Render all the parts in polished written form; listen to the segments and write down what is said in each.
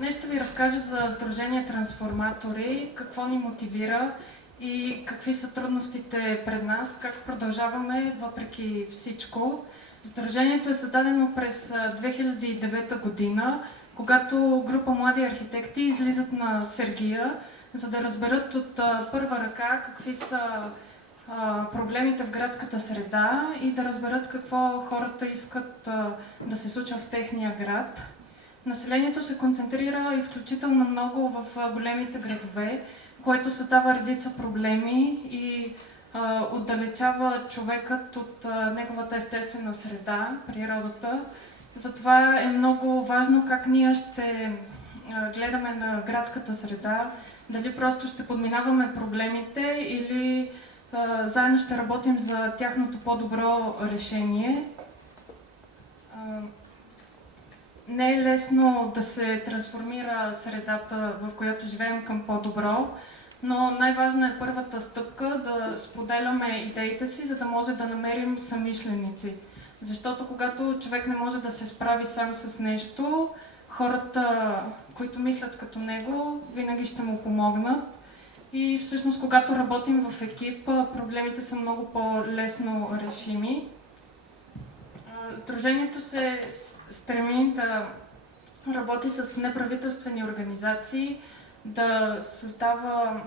Днес ще ви разкажа за Сдружение Трансформатори, какво ни мотивира и какви са трудностите пред нас, как продължаваме въпреки всичко. Сдружението е създадено през 2009 година, когато група млади архитекти излизат на Сергия, за да разберат от първа ръка какви са проблемите в градската среда и да разберат какво хората искат да се случва в техния град. Населението се концентрира изключително много в големите градове, което създава редица проблеми и отдалечава човекът от неговата естествена среда, природата. Затова е много важно как ние ще гледаме на градската среда, дали просто ще подминаваме проблемите или заедно ще работим за тяхното по-добро решение. Не е лесно да се трансформира средата, в която живеем, към по-добро, но най-важна е първата стъпка да споделяме идеите си, за да може да намерим самишленици. Защото когато човек не може да се справи сам с нещо, хората, които мислят като него, винаги ще му помогнат. И всъщност, когато работим в екип, проблемите са много по-лесно решими. Сдружението се стреми да работи с неправителствени организации, да създава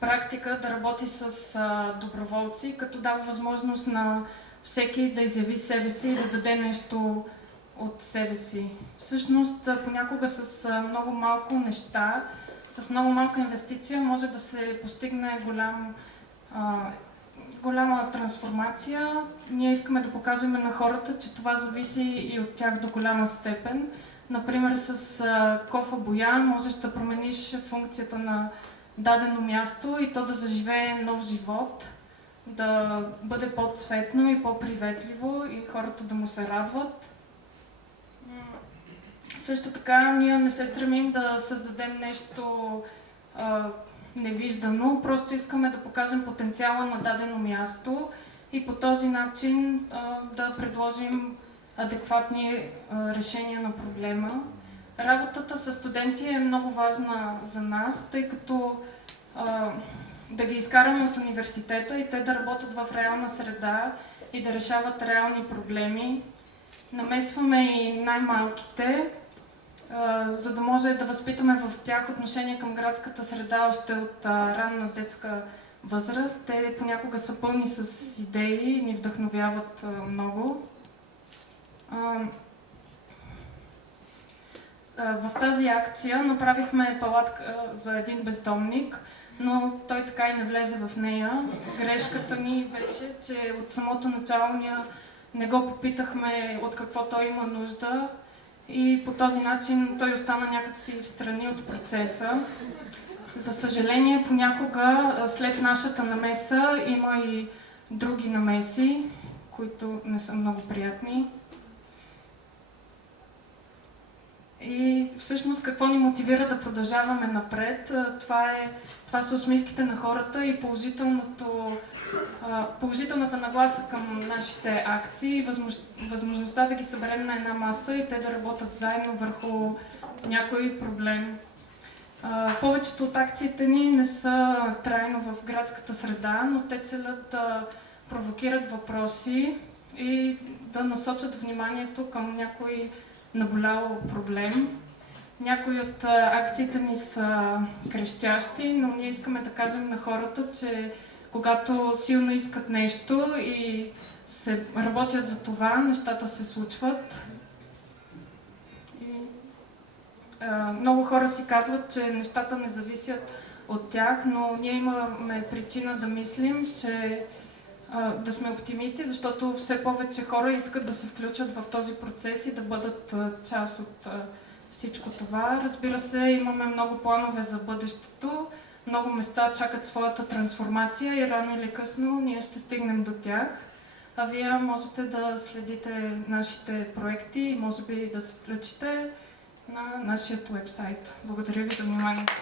практика, да работи с доброволци, като дава възможност на всеки да изяви себе си и да даде нещо от себе си. Всъщност, понякога с много малко неща, с много малка инвестиция може да се постигне голяма трансформация. Ние искаме да покажем на хората, че това зависи и от тях до голяма степен. Например, с кофа боя можеш да промениш функцията на дадено място и то да заживее нов живот, да бъде по-цветно и по-приветливо и хората да му се радват. Също така, ние не се стремим да създадем нещо невиждано, просто искаме да покажем потенциала на дадено място и по този начин да предложим адекватни решения на проблема. Работата с студенти е много важна за нас, тъй като да ги изкараме от университета и те да работят в реална среда и да решават реални проблеми. Намесваме и най-малките, за да може да възпитаме в тях отношение към градската среда още от ранна детска възраст. Те понякога са пълни с идеи и ни вдъхновяват много. В тази акция направихме палатка за един бездомник, но той така и не влезе в нея. Грешката ни беше, че от самото начало ние не го попитахме от какво той има нужда и по този начин той остана някакси встрани от процеса. За съжаление, понякога след нашата намеса има и други намеси, които не са много приятни. И всъщност какво ни мотивира да продължаваме напред? Това са усмивките на хората и положителната нагласа към нашите акции, възможността да ги съберем на една маса и те да работят заедно върху някой проблем. Повечето от акциите ни не са трайно в градската среда, но те целят да провокират въпроси и да насочат вниманието към някой наболял проблем. Някои от акциите ни са крещящи, но ние искаме да кажем на хората, че когато силно искат нещо и се работят за това, нещата се случват. Много хора си казват, че нещата не зависят от тях, но ние имаме причина да мислим, че да сме оптимисти, защото все повече хора искат да се включат в този процес и да бъдат част от всичко това. Разбира се, имаме много планове за бъдещето, много места чакат своята трансформация и рано или късно ние ще стигнем до тях. А вие можете да следите нашите проекти и може би да се включите на нашия уебсайт. Благодаря ви за вниманието.